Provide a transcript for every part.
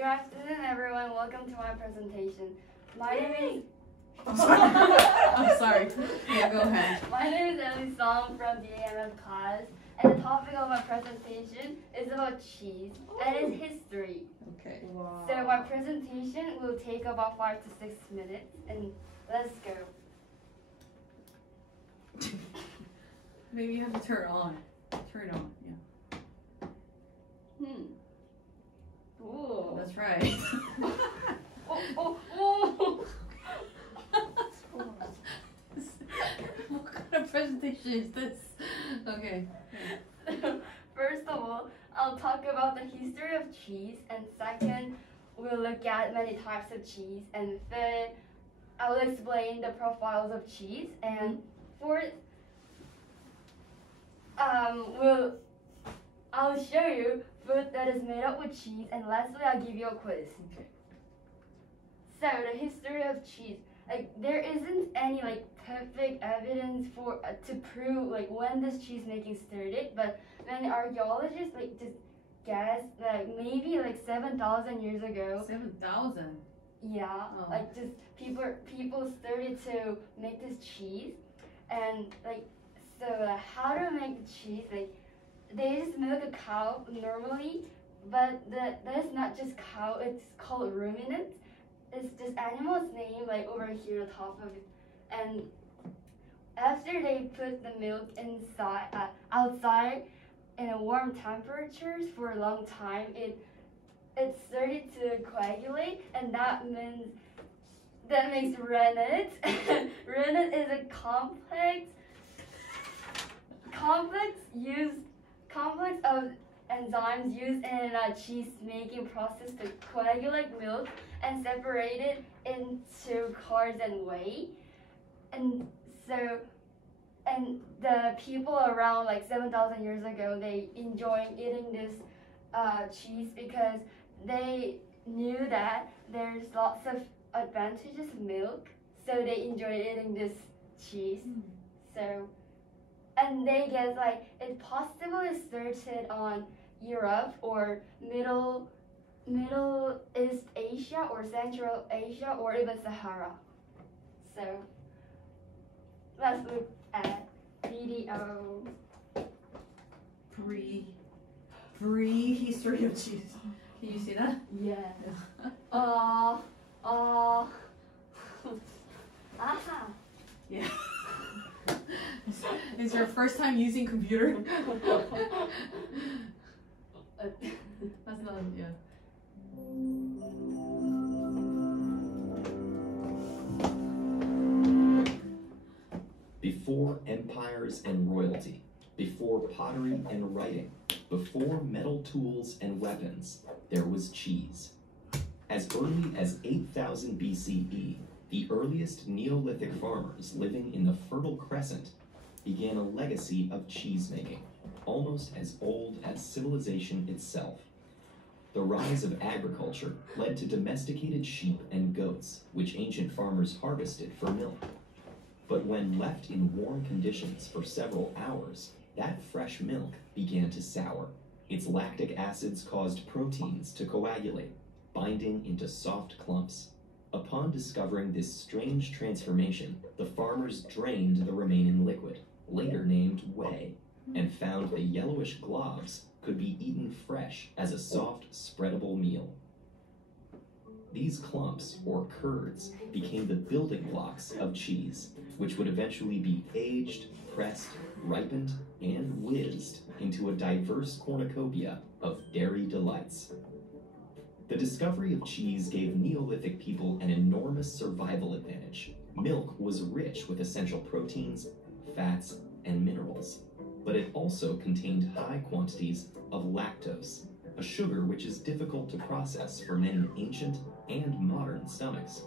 Good afternoon, everyone. Welcome to my presentation. My name is... I'm sorry. Yeah, go ahead. My name is Ellie Song from the DAMF class, and the topic of my presentation is about cheese and its history. Okay. Wow. So my presentation will take about 5 to 6 minutes, and let's go. Maybe you have to turn it on. Turn it on, yeah. Ooh. That's right. Oh. What kind of presentation is this? Okay. First of all, I'll talk about the history of cheese, and second, we'll look at many types of cheese, and third, I will explain the profiles of cheese, and fourth, I'll show you food that is made up with cheese, and lastly, I'll give you a quiz. Okay. So the history of cheese, there isn't any perfect evidence for to prove when this cheese making started, but many archaeologists just guess maybe 7,000 years ago. 7,000. Yeah, Oh. just people started to make this cheese, and how to make the cheese? They just milk a cow normally, but that's not just cow. It's called ruminant. It's this animal's name over here the top of it, and after they put the milk outside in a warm temperatures for a long time, it started to coagulate, and that makes rennet. Rennet is a complex of enzymes used in a cheese making process to coagulate milk and separate it into curds and whey. And the people around 7,000 years ago, they enjoyed eating this cheese because they knew that there's lots of advantages of milk, so they enjoyed eating this cheese. And they guess it possibly started on Europe or Middle East Asia or Central Asia or even Sahara. So let's look at video. Pre-history of cheese. Can you see that? Yeah. Aha. Yeah. Is your first time using computer? That's not, yeah. Before empires and royalty, before pottery and writing, before metal tools and weapons, there was cheese. As early as 8,000 BCE, the earliest Neolithic farmers living in the Fertile Crescent began a legacy of cheese making, almost as old as civilization itself. The rise of agriculture led to domesticated sheep and goats, which ancient farmers harvested for milk. But when left in warm conditions for several hours, that fresh milk began to sour. Its lactic acids caused proteins to coagulate, binding into soft clumps. Upon discovering this strange transformation, the farmers drained the remaining liquid, later named whey, and found the yellowish globs could be eaten fresh as a soft, spreadable meal. These clumps, or curds, became the building blocks of cheese, which would eventually be aged, pressed, ripened, and whizzed into a diverse cornucopia of dairy delights. The discovery of cheese gave Neolithic people an enormous survival advantage. Milk was rich with essential proteins, fats, and minerals, but it also contained high quantities of lactose, a sugar which is difficult to process for many ancient and modern stomachs.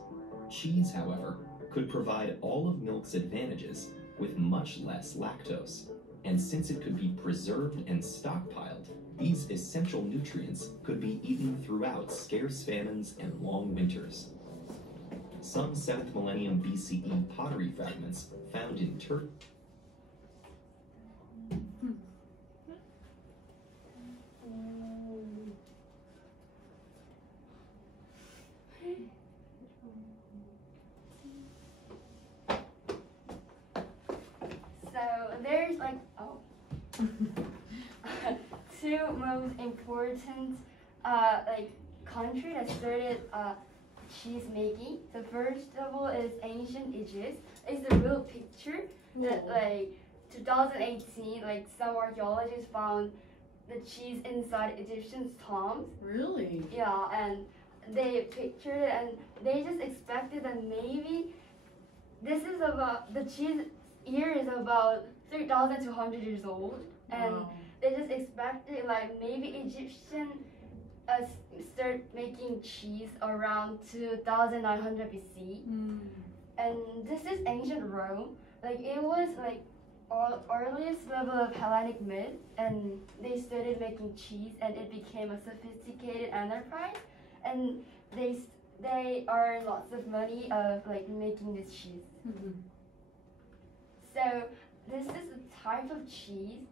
Cheese, however, could provide all of milk's advantages with much less lactose, and since it could be preserved and stockpiled, these essential nutrients could be eaten throughout scarce famines and long winters. Some 7th millennium BCE pottery fragments found in Turkey two most important country that started cheese making. The first of all is ancient Egypt. It's a real picture that 2018 some archaeologists found the cheese inside Egyptian tombs. Really? Yeah, and they pictured it and they just expected that maybe the cheese here is about 3,200 years old, and Wow. they just expected maybe Egyptian start making cheese around 2,900 BC, and this is ancient Rome. It was earliest level of Hellenic myth, and they started making cheese, and it became a sophisticated enterprise, and they earn lots of money of making this cheese. So this is a type of cheese.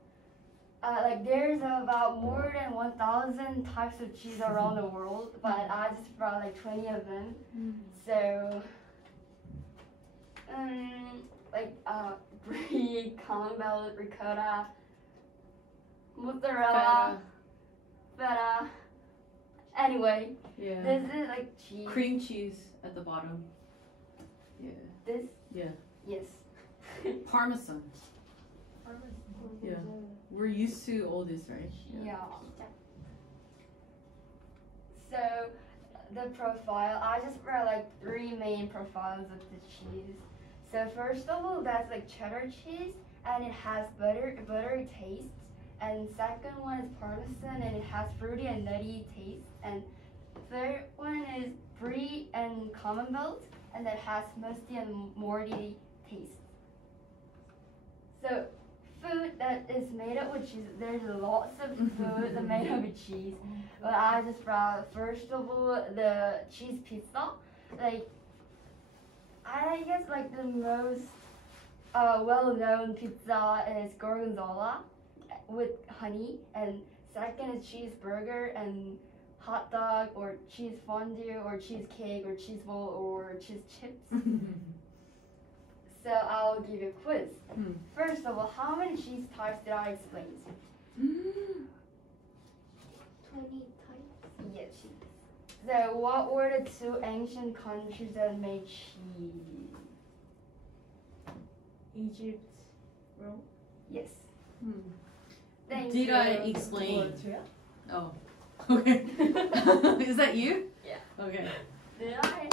There's about more than 1,000 types of cheese around the world, but I just brought 20 of them. So, brie, camembert, ricotta, mozzarella, feta. Anyway, Yeah. this is cheese. Cream cheese at the bottom. Yeah. This? Yeah. Yes. Parmesan. Yeah. We're used to all this, right? Yeah. So the profile, I just brought three main profiles of the cheese. So first of all, that's cheddar cheese, and it has buttery taste. And second one is Parmesan, and it has fruity and nutty taste. And third one is brie and camembert, and that has musty and morty taste. So food that is made up with cheese, there's lots of food that made up with cheese. But I just brought first of all the cheese pizza. I guess the most well-known pizza is gorgonzola with honey, and second is cheeseburger and hot dog or cheese fondue or cheesecake or cheese ball or cheese chips. So I'll give you a quiz. First of all, how many cheese types did I explain? 20 types. Yes. So what were the two ancient countries that made cheese? Egypt, Rome. Yes. Thank Did you. I explain? Eritrea. Oh. Okay. Is that you? Yeah. Okay. Did I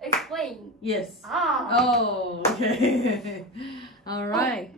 explain? Yes. Ah. Oh, okay. All right.